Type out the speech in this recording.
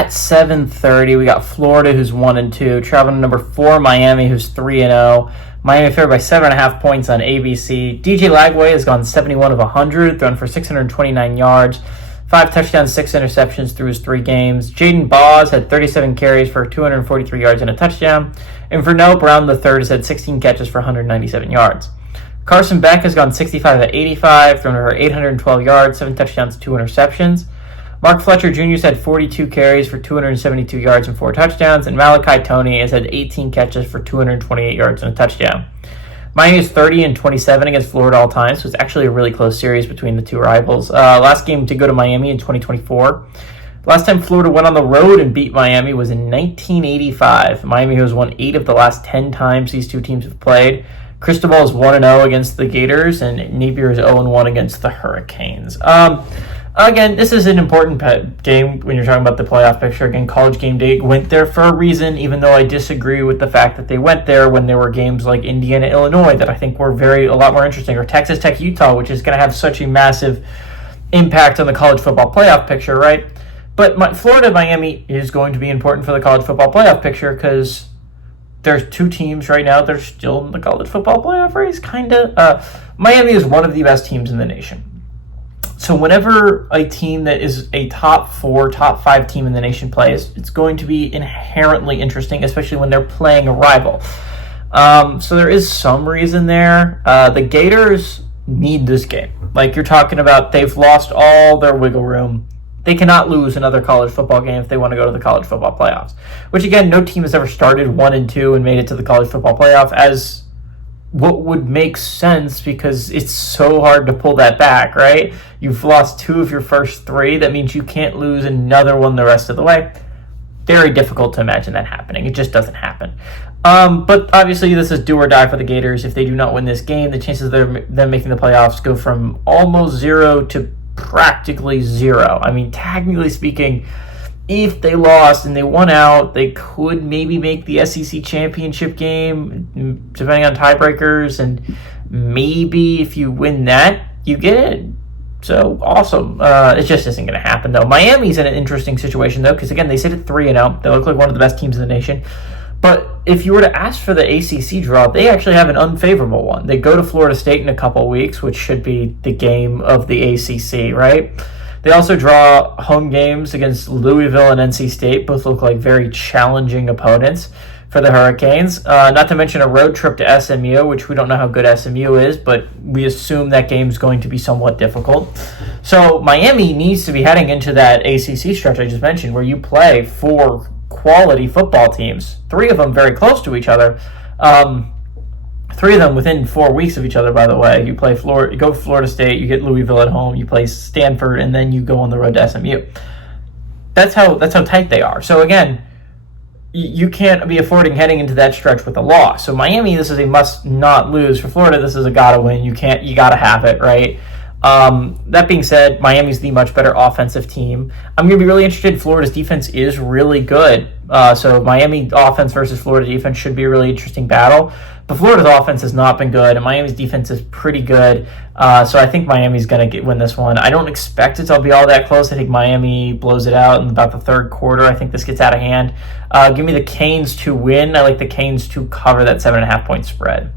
at 7:30, we got Florida, who's 1-2, traveling to number 4 Miami, who's 3-0. Miami favored by 7.5 points on ABC. DJ Lagway has gone 71 of 100, thrown for 629 yards, 5 touchdowns, 6 interceptions through his 3 games. Jaden Boz had 37 carries for 243 yards and a touchdown. And Vernell Brown III has had 16 catches for 197 yards. Carson Beck has gone 65 of 85, thrown for 812 yards, 7 touchdowns, 2 interceptions. Mark Fletcher Jr. has had 42 carries for 272 yards and 4 touchdowns. And Malachi Toney has had 18 catches for 228 yards and a touchdown. Miami is 30-27 against Florida all time, so it's actually a really close series between the two rivals. Last game to go to Miami in 2024. Last time Florida went on the road and beat Miami was in 1985. Miami has won 8 of the last 10 times these two teams have played. Cristobal is 1-0 against the Gators, and Napier is 0-1 against the Hurricanes. Again, this is an important game when you're talking about the playoff picture. Again, College Game Day went there for a reason, even though I disagree with the fact that they went there when there were games like Indiana, Illinois that I think were a lot more interesting, or Texas Tech, Utah, which is going to have such a massive impact on the college football playoff picture, right? But Florida, Miami is going to be important for the college football playoff picture because there's 2 teams right now that are still in the college football playoff race, kind of. Miami is one of the best teams in the nation. So whenever a team that is a top 4, top 5 team in the nation plays, it's going to be inherently interesting, especially when they're playing a rival. So there is some reason there. The Gators need this game. Like you're talking about, they've lost all their wiggle room. They cannot lose another college football game if they want to go to the college football playoffs. Which again, no team has ever started 1-2 and made it to the college football playoff as what would make sense because it's so hard to pull that back, right? You've lost 2 of your first 3. That means you can't lose another one the rest of the way. Very difficult to imagine that happening. It just doesn't happen. But obviously this is do or die for the Gators. If they do not win this game, the chances of them making the playoffs go from almost 0 to practically 0. I mean, technically speaking, if they lost and they won out, they could maybe make the SEC championship game, depending on tiebreakers, and maybe if you win that, you get in. So, awesome. It just isn't going to happen, though. Miami's in an interesting situation, though, because, again, they sit at 3-0. They look like one of the best teams in the nation. But if you were to ask for the ACC draw, they actually have an unfavorable one. They go to Florida State in a couple weeks, which should be the game of the ACC, right? They also draw home games against Louisville and NC State. Both look like very challenging opponents for the Hurricanes. Not to mention a road trip to SMU, which we don't know how good SMU is, but we assume that game's going to be somewhat difficult. So Miami needs to be heading into that ACC stretch I just mentioned, where you play 4 quality football teams, 3 of them very close to each other. 3 of them within 4 weeks of each other, by the way. You play Florida, you go to Florida State, you get Louisville at home, you play Stanford, and then you go on the road to SMU. That's how tight they are. So again, you can't be affording heading into that stretch with a loss. So Miami, this is a must not lose. For Florida, this is a gotta win. You gotta have it, right? That being said, Miami's the much better offensive team. I'm going to be really interested. Florida's defense is really good. So Miami offense versus Florida defense should be a really interesting battle. But Florida's offense has not been good, and Miami's defense is pretty good. So I think Miami's going to win this one. I don't expect it to be all that close. I think Miami blows it out in about the third quarter. I think this gets out of hand. Give me the Canes to win. I like the Canes to cover that 7.5 point spread.